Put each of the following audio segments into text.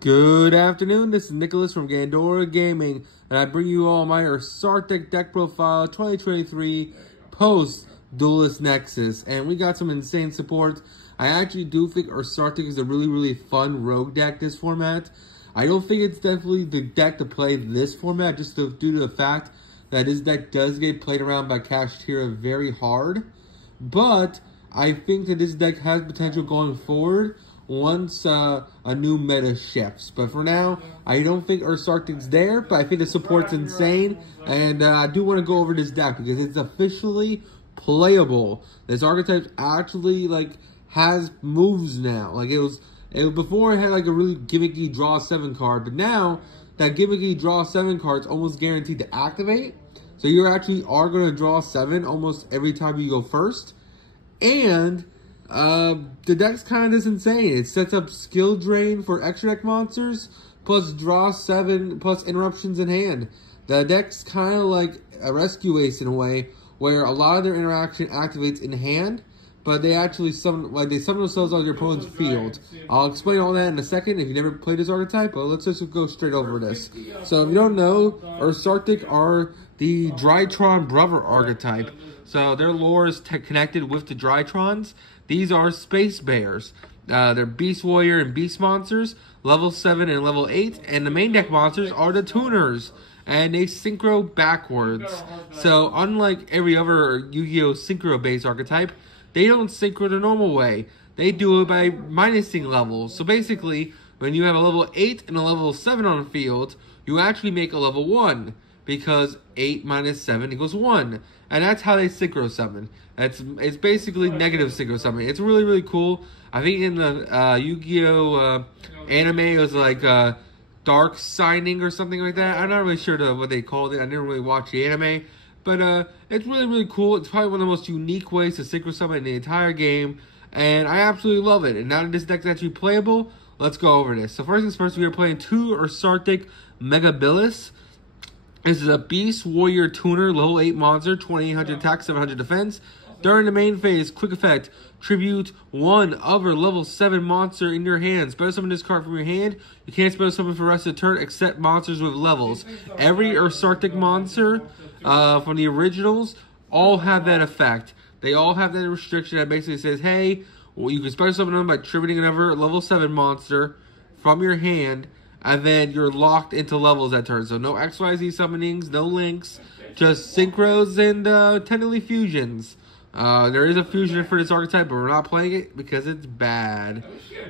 Good afternoon, this is Nicholas from Gandora Gaming, and I bring you all my Ursartic deck profile 2023 post Duelist Nexus, and we got some insane support. I actually do think Ursartic is a really fun rogue deck this format. I don't think it's definitely the deck to play this format, just due to the fact that this deck does get played around by Kashtira very hard, but I think that this deck has potential going forward once a new meta shifts. But for now, I don't think Ursartic's there, but I think the support's insane, and I do want to go over this deck because it's officially playable. This archetype actually has moves now. Before it had a really gimmicky draw 7 card, but now that gimmicky draw 7 card's almost guaranteed to activate. So you actually are going to draw 7 almost every time you go first. And the deck's kind of insane. It sets up skill drain for extra deck monsters, plus draw 7, plus interruptions in hand. The deck's kind of like a rescue ace in a way, where a lot of their interaction activates in hand, but they actually summon themselves on your opponent's field. I'll explain all that in a second if you never played this archetype, but let's just go straight over this. So if you don't know, Ursartic are the Drytron brother archetype. So their lore is connected with the Drytrons. These are Space Bears. They're Beast Warrior and Beast Monsters, level 7 and level 8. And the main deck monsters are the Tuners, and they synchro backwards. So unlike every other Yu-Gi-Oh! Synchro-based archetype, they don't synchro the normal way. They do it by minusing levels. So basically, when you have a level 8 and a level 7 on the field, you actually make a level 1. Because 8 minus 7 equals 1. And that's how they synchro summon. It's basically negative synchro summon. It's really cool. I think in the Yu-Gi-Oh! Anime it was dark signing or something like that. I'm not really sure what they called it. I didn't really watch the anime. But it's really cool. It's probably one of the most unique ways to synchro summon in the entire game. And I absolutely love it. And now that this deck's actually playable, let's go over this. So first things first, we are playing 2 Ursartic Mega Duelist. This is a Beast Warrior Tuner, level 8 monster, 2800 attack, 700 defense. During the main phase, quick effect, tribute 1 other level 7 monster in your hand. Special summon this card from your hand. You can't special summon for the rest of the turn except monsters with levels. Every Ursartic monster from the originals all have that effect. They all have that restriction that basically says, hey, well, you can special summon them by tributing another level 7 monster from your hand, and then you're locked into levels that turn. So no XYZ summonings, no links, just synchros and technically fusions. There is a fusion for this archetype, but we're not playing it because it's bad.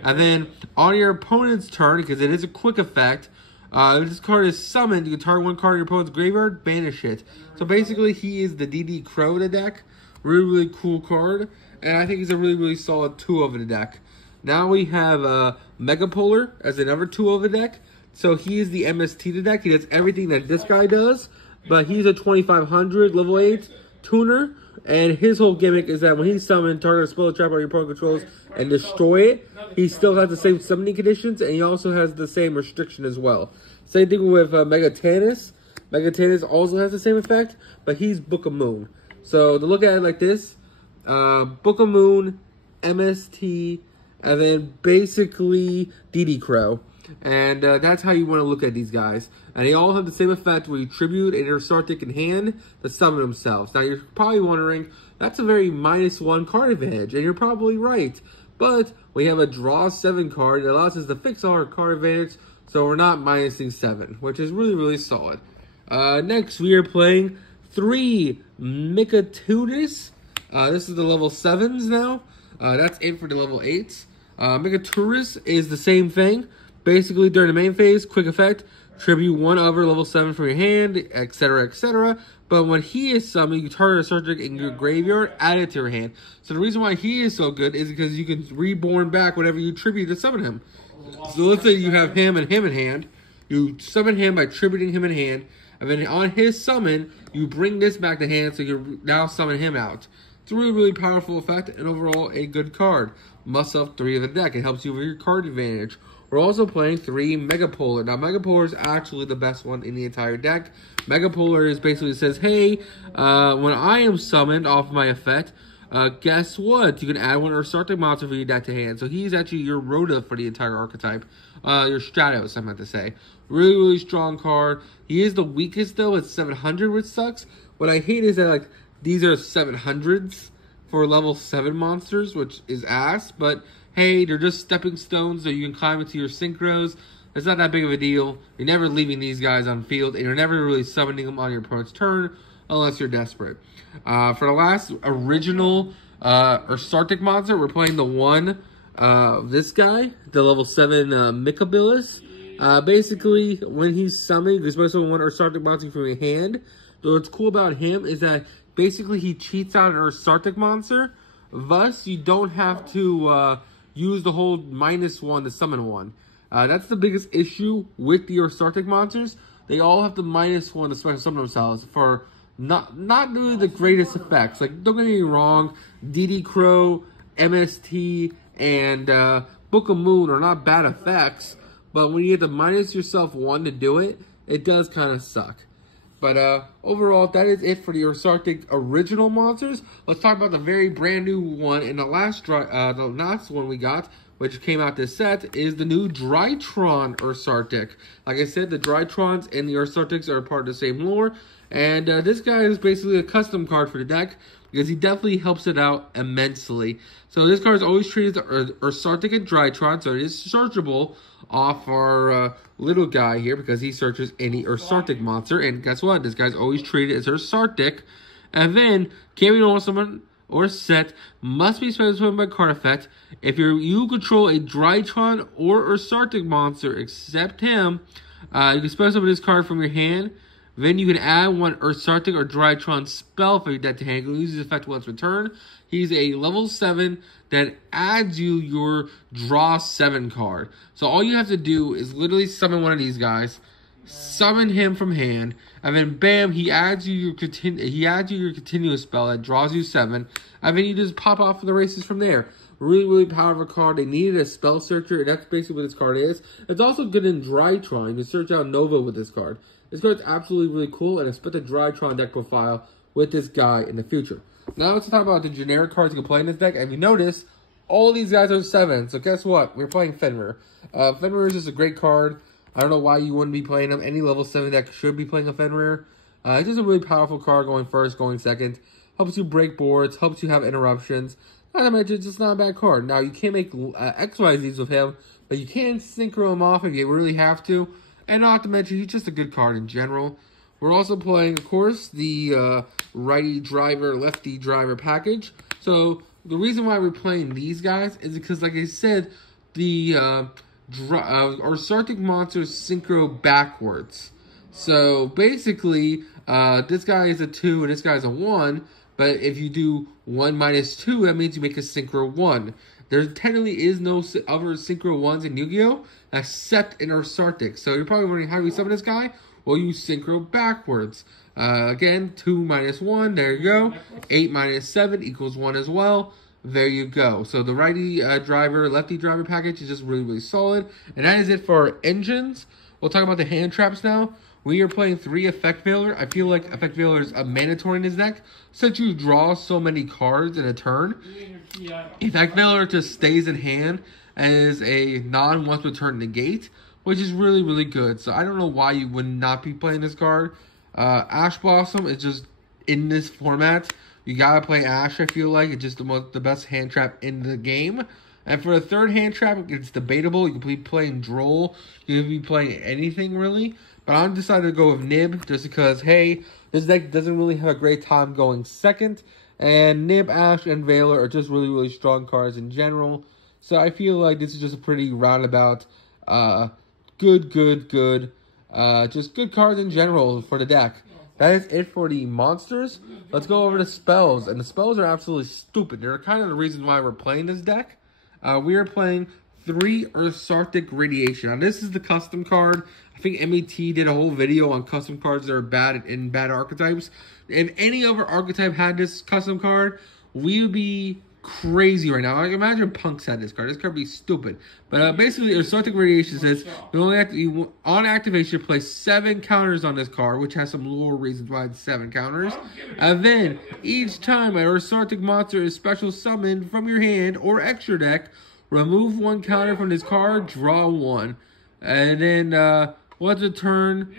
And then on your opponent's turn, because it is a quick effect, if this card is summoned, you can target one card in your opponent's graveyard, banish it. So basically, he is the DD Crow of the deck. Really cool card. And I think he's a really solid 2 of the deck. Now we have Megapolar as another 2 of the deck. So he is the MST of the deck. He does everything that this guy does. But he's a 2500 level 8 tuner. And his whole gimmick is that when he's summoned, target a spell trap on your opponent controls and destroy it. He still has the same summoning conditions. And he also has the same restriction as well. Same thing with Megatanus. Megatanus also has the same effect. But he's Book of Moon. So to look at it like this. Book of Moon, MST, and then basically DD Crow. And that's how you want to look at these guys. And they all have the same effect where you tribute an Ursartic in hand to summon themselves. Now you're probably wondering, that's a very -1 card advantage. And you're probably right. But we have a draw 7 card that allows us to fix our card advantage. So we're not minusing 7, which is really solid. Next we are playing 3 Micatutis. This is the level 7s now. That's it for the level 8s. Micaturis is the same thing. Basically, during the main phase, quick effect, tribute 1 other level 7 from your hand, etc. But when he is summoned, you target a Ursartic in your graveyard, add it to your hand. So the reason why he is so good is because you can reborn back whatever you tribute to summon him. So let's say you have him in hand. You summon him by tributing him in hand. And then on his summon, you bring this back to hand so you can now summon him out. It's a really powerful effect and overall a good card. Must have 3 of the deck. It helps you with your card advantage. We're also playing 3 Megapolar. Now, Megapolar is actually the best one in the entire deck. Megapolar is basically says, hey, when I am summoned off my effect, guess what? You can add one Ursartic monster for your deck to hand. So he's actually your Rhoda for the entire archetype. Your Stratos, I meant to say. Really, really strong card. He is the weakest, though, at 700, which sucks. What I hate is that, like, these are 700s for level 7 monsters, which is ass. But, hey, they're just stepping stones, so you can climb into your synchros. It's not that big of a deal. You're never leaving these guys on field, and you're never really summoning them on your opponent's turn, unless you're desperate. For the last original Ursartic monster, we're playing the one, this guy, the level 7 Duelist. Basically, when he's summoned, you're supposed to summon one Ursartic monster from your hand. So what's cool about him is that basically he cheats out an Ursartic monster. Thus, you don't have to use the whole -1 to summon one. That's the biggest issue with the Ursartic monsters. They all have the -1 to special summon themselves for not really the greatest effects. Like, don't get me wrong, DD Crow, MST, and Book of Moon are not bad effects, but when you have to minus yourself 1 to do it, it does kind of suck. But overall, that is it for the Ursartic original monsters. Let's talk about the very brand new one, and the last one we got, which came out this set, is the new Drytron Ursartic. Like I said, the Drytrons and the Ursartics are part of the same lore. And this guy is basically a custom card for the deck, because he definitely helps it out immensely. So this card is always treated as Ursartic and Drytron, so it is searchable off our little guy here, because he searches any Ursartic monster. And guess what? This guy's always treated as Ursartic. And then, can't be normal summon or set, must be specified by card effect. If you control a Drytron or Ursartic monster, except him, you can specify this card from your hand. Then you can add one Ursartic or Drytron spell for your deck to hand. You can use his effect once per turn. He's a level 7 that adds you your draw 7 card. So all you have to do is literally summon one of these guys, summon him from hand, and then bam, he adds you your continuous spell that draws you 7, and then you just pop off for the races from there. Really, really powerful card. They needed a spell searcher, and that's basically what this card is. It's also good in Drytron. You can search out Nova with this card. This card's absolutely really cool, and expect a Drytron deck profile with this guy in the future. Now let's talk about the generic cards you can play in this deck. And if you notice, all these guys are 7. So guess what? We're playing Fenrir. Fenrir is just a great card. I don't know why you wouldn't be playing him. Any level 7 deck should be playing a Fenrir. It's just a really powerful card going first, going second. Helps you break boards, helps you have interruptions. Not to mention, it's just not a bad card. Now, you can't make XYZs with him, but you can synchro him off if you really have to. And not to mention, he's just a good card in general. We're also playing, of course, the righty driver, lefty driver package. So, the reason why we're playing these guys is because, like I said, the Ursartic monsters synchro backwards. So, basically, this guy is a 2 and this guy is a 1. But if you do 1 minus 2, that means you make a synchro 1. There technically is no other synchro 1s in Yu-Gi-Oh! Except in Ursartic. So you're probably wondering, how do we summon this guy? Well, you synchro backwards. Again, 2 minus 1, there you go. 8 minus 7 equals 1 as well. There you go. So the righty driver, lefty driver package is just really, really solid. And that is it for our engines. We'll talk about the hand traps now. We are playing 3 Effect Veiler. I feel like Effect Veiler is a mandatory in this deck, since you draw so many cards in a turn. Effect Veiler just stays in hand and is a non-once per turn negate, which is really, really good. So I don't know why you would not be playing this card. Ash Blossom is just, in this format, you gotta play Ash, I feel like. It's just the best hand trap in the game. And for a third hand trap, it's debatable. You could be playing Droll. You could be playing anything, really. But I'm decided to go with Nib, just because, hey, this deck doesn't really have a great time going second. And Nib, Ash, and Veiler are just really, really strong cards in general. So I feel like this is just a pretty roundabout, just good cards in general for the deck. That is it for the monsters. Let's go over the spells. And the spells are absolutely stupid. They're kind of the reason why we're playing this deck. We are playing 3 Ursartic Radiation. Now, this is the custom card. I think MET did a whole video on custom cards that are bad in bad archetypes. If any other archetype had this custom card, we would be crazy right now. Like, imagine Punk's had this card. This card would be stupid. But basically, Ursartic Radiation says you only have to, on activation, place 7 counters on this card, which has some lore reasons why it's 7 counters. And then, each time an Ursartic monster is special summoned from your hand or extra deck, remove 1 counter from this card, draw 1. And then, once a turn,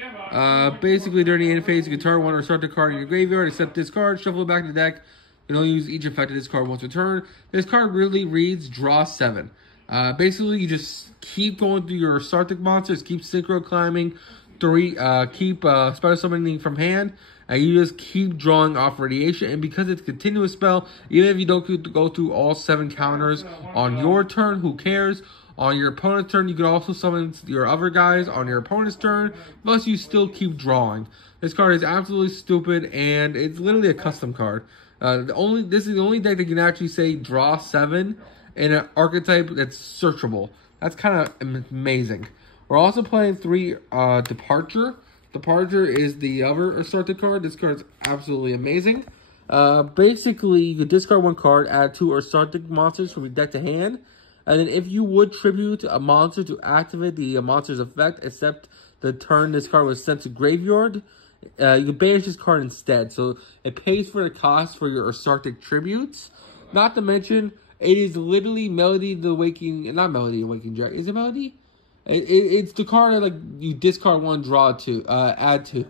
basically during the end phase, you can turn 1 Ursartic card in your graveyard, except this card, shuffle it back to the deck. You can only use each effect of this card once a turn. This card really reads draw 7. Basically, you just keep going through your Ursartic monsters, keep synchro climbing, keep special summoning from hand, and you just keep drawing off radiation. And because it's a continuous spell, even if you don't go through all 7 counters on your turn, who cares? On your opponent's turn, you can also summon your other guys on your opponent's turn, plus you still keep drawing. This card is absolutely stupid, and it's literally a custom card. This is the only deck that can actually say draw 7 in an archetype that's searchable. That's kind of amazing. We're also playing 3 Departure. Departure is the other Ursartic card. This card is absolutely amazing. Basically, you can discard 1 card, add 2 Ursartic monsters from your deck to hand. And then if you would tribute a monster to activate the monster's effect, except the turn this card was sent to graveyard, you can banish this card instead. So it pays for the cost for your Ursartic tributes. Not to mention, it is literally Melody the Waking, not Melody the Waking Dragon. Is it Melody? It's the card that, like, you discard 1, draw 2, add 2.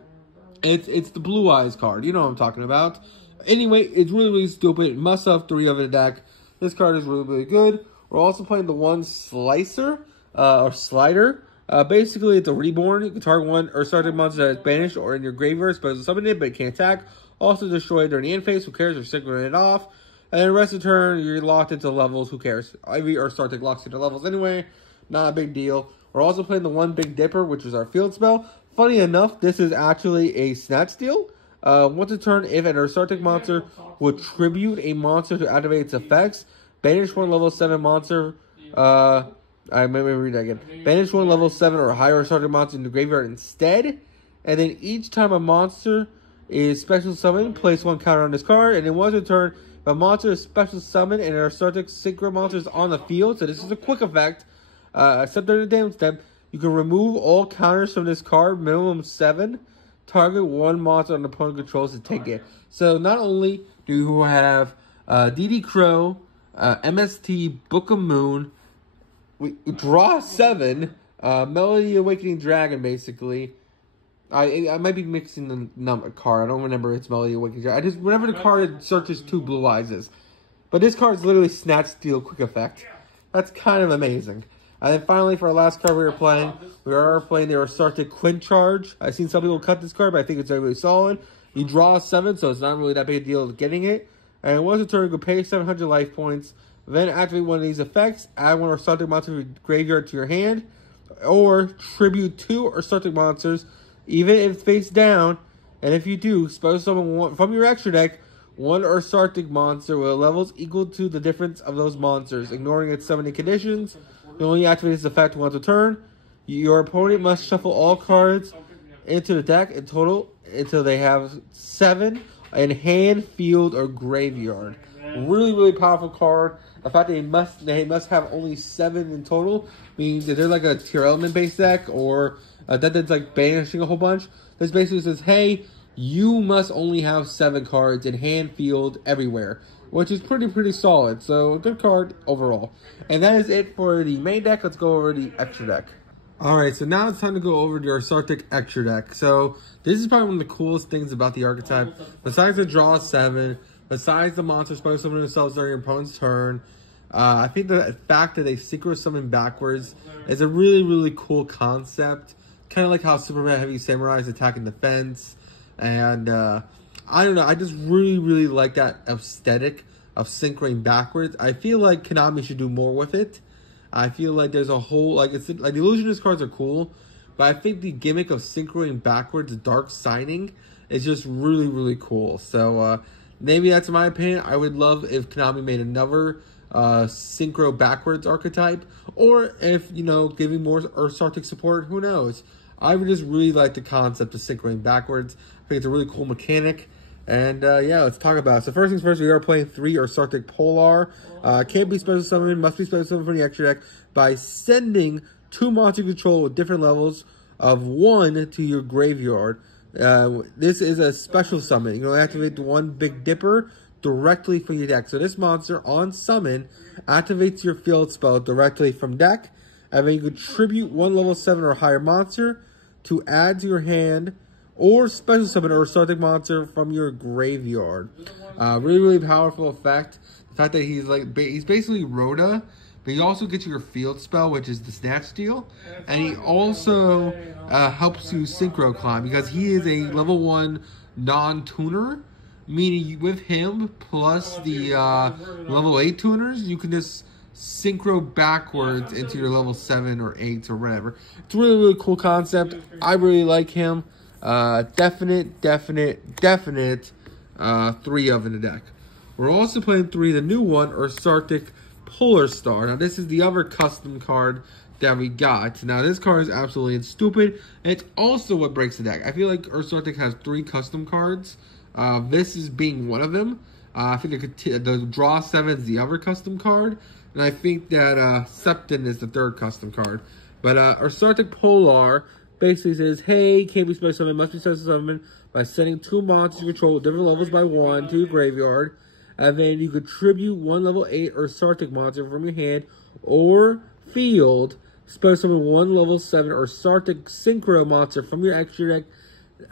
It's the Blue Eyes card. You know what I'm talking about. Anyway, it's really, really stupid. It must have 3 of the deck. This card is really, really good. We're also playing the 1 Slicer, or Slider. Basically, it's a reborn. You can target 1 Ursartic monster that is banished or in your graveyard, special summon it, but it can't attack. Also destroy it during the end phase, who cares? Or synchron it off. And then the rest of the turn, you're locked into levels, who cares? Every Ursartic locks into levels anyway. Not a big deal. We're also playing the 1 Big Dipper, which is our field spell. Funny enough, this is actually a Snatch Steal. Once a turn, if an Ursartic monster would tribute a monster to activate its effects, banish 1 level 7 monster. Let me read that again. Banish 1 level 7 or higher Ursartic monster in the graveyard instead. And then each time a monster is special summoned, place 1 counter on this card. And then once a turn, if a monster is special summoned and an Ursartic synchro monster is on the field, so this is a quick effect, except during the damage step, you can remove all counters from this card, minimum 7. Target 1 monster on the opponent controls to take it. So not only do you have DD Crow, MST, Book of Moon, we draw 7, Melody Awakening Dragon, basically. I might be mixing the number card. I don't remember it's Melody Awakening Dragon. Whenever the card searches 2 Blue Eyes. But this card is literally Snatch Steal quick effect. That's kind of amazing. And then finally, for our last card we are playing the Ursartic Quint Charge. I've seen some people cut this card, but I think it's really solid. You draw 7, so it's not really that big a deal getting it. And once a turn, you can pay 700 life points. Then activate 1 of these effects. Add 1 Ursartic monster from your graveyard to your hand. Or tribute 2 Ursartic monsters, even if it's face down. And if you do, special summon 1 from your extra deck, 1 Ursartic monster with levels equal to the difference of those monsters, ignoring its summoning conditions. You only activate this effect once a turn. Your opponent must shuffle all cards into the deck in total until they have 7 in hand, field, or graveyard. Really, really powerful card. The fact that they must have only 7 in total means that they're like a tier element based deck, or a deck that's like banishing a whole bunch. This basically says, hey, you must only have 7 cards in hand, field, everywhere, which is pretty solid. So good card overall. And that is it for the main deck. Let's go over the extra deck. Alright, so now it's time to go over the Ursartic extra deck. So this is probably one of the coolest things about the archetype. Besides the draw 7, besides the monster special summoning themselves during your opponent's turn, I think the fact that they synchro summon backwards is a really cool concept. Kind of like how Superman Heavy Samurai is attack and defense. And I don't know, I just really like that aesthetic of synchroing backwards. I feel like Konami should do more with it. I feel like there's a whole, like, it's like the Illusionist cards are cool, but I think the gimmick of synchroing backwards, dark signing, is just really cool. So maybe that's my opinion. I would love if Konami made another synchro backwards archetype, or if, you know, giving more Ursartic support, who knows. I would just really like the concept of synchroing backwards. I think it's a really cool mechanic. And yeah, let's talk about it. So first things first, we are playing 3 Ursartic Polar. Can't be special summoned, must be special summoned from the extra deck by sending 2 monster control with different levels of 1 to your graveyard. This is a special summon. You can only activate the 1 Big Dipper directly from your deck. So this monster on summon activates your field spell directly from deck, and then you contribute 1 level 7 or higher monster to add to your hand, or special summon a Ursartic monster from your graveyard. Really powerful effect. The fact that he's basically Rhoda, but he also gets you your field spell, which is the Snatch Steal, and he also helps you Synchro Climb because he is a level 1 non-tuner, meaning with him plus the level 8 tuners, you can just synchro backwards into your level 7 or 8 or whatever. It's a really cool concept. I really like him. Definite 3 of in the deck. We're also playing 3, the new one, Ursartic Polar Star. Now this is the other custom card that we got. Now this card is absolutely stupid, and it's also what breaks the deck. I feel like Ursartic has 3 custom cards. This is being one of them. I think the Draw 7 is the other custom card, and I think that Septon is the 3rd custom card. But Ursartic Polar basically says, hey, can't be special summoned, must be special summoned by sending 2 monsters you control with different levels by 1 to your graveyard, and then you contribute 1 level 8 Ursartic monster from your hand or field, special summon 1 level 7 Ursartic Synchro monster from your extra deck,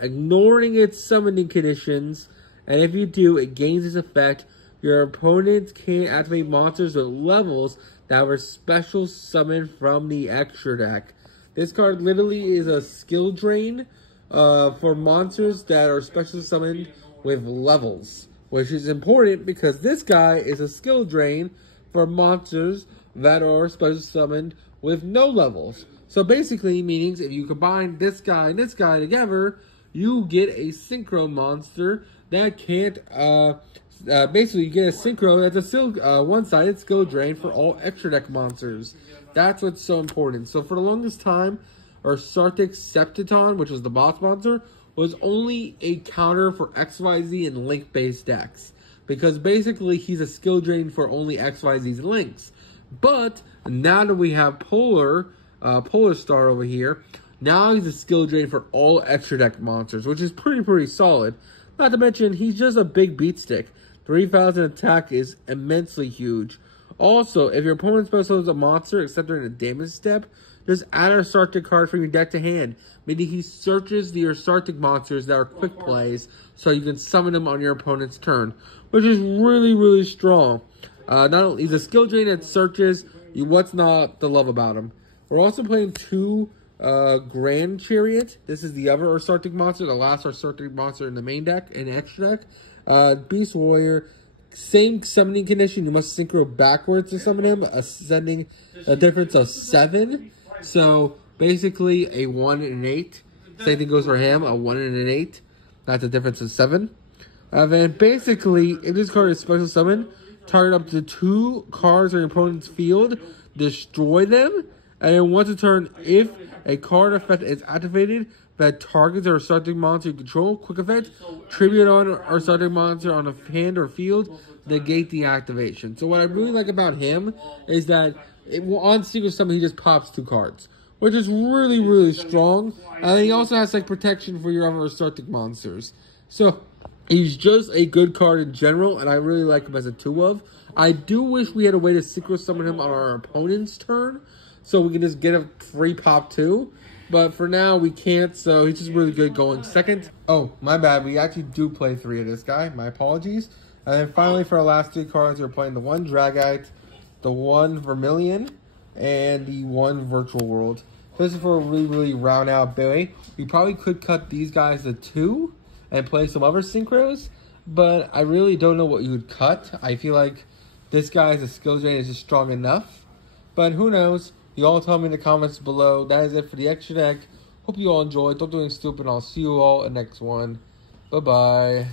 ignoring its summoning conditions, and if you do, it gains its effect. Your opponent can't activate monsters with levels that were special summoned from the extra deck. This card literally is a skill drain for monsters that are special summoned with levels, which is important because this guy is a skill drain for monsters that are special summoned with no levels. So basically, meaning if you combine this guy and this guy together, you get a synchro monster that can't, basically you get a synchro that's a still one-sided skill drain for all extra deck monsters. That's what's so important. So for the longest time, Ursartic Septon, which was the boss monster, was only a counter for XYZ and Link-based decks. Because basically he's a skill drain for only XYZs and Links. But now that we have Polar Star over here, now he's a skill drain for all extra deck monsters, which is pretty solid. Not to mention, he's just a big beat stick. 3,000 attack is immensely huge. Also, if your opponent specials a monster except during a damage step, just add an Ursartic card from your deck to hand. Meaning he searches the Ursartic monsters that are quick plays, so you can summon them on your opponent's turn, which is really strong. Not only he's a skill drain that searches, what's not to love about him. We're also playing 2 Grand Chariot. This is the other Ursartic monster, the last Ursartic monster in the main deck, in extra deck. Beast Warrior, same summoning condition. You must synchro backwards to summon him, sending a difference of 7. So basically a 1 and an 8. Same thing goes for him, a 1 and an 8. That's a difference of 7. Then basically, if this card is special summon, target up to 2 cards on your opponent's field, destroy them, and then once a turn, if a card effect is activated that targets our Ursartic monster you control, quick effect, tribute on Ursartic monster on a hand or field, negate the activation. So what I really like about him is that on single summon he just pops 2 cards, which is really strong. And he also has like protection for your other Ursartic monsters. So he's just a good card in general, and I really like him as a 2 of. I do wish we had a way to synchro summon him on our opponent's turn, so we can just get a free pop too. But for now, we can't, so he's just really good going second. Oh, my bad. We actually do play 3 of this guy. My apologies. And then finally, for our last 3 cards, we're playing the 1 Dragite, the 1 Vermilion, and the 1 Virtual World. So this is for a really round out Billy. We probably could cut these guys to 2 and play some other synchros, but I really don't know what you would cut. I feel like this guy's skill drain is just strong enough, but who knows? You all tell me in the comments below. That is it for the extra deck. Hope you all enjoyed. Don't do anything stupid. I'll see you all in the next one. Bye-bye.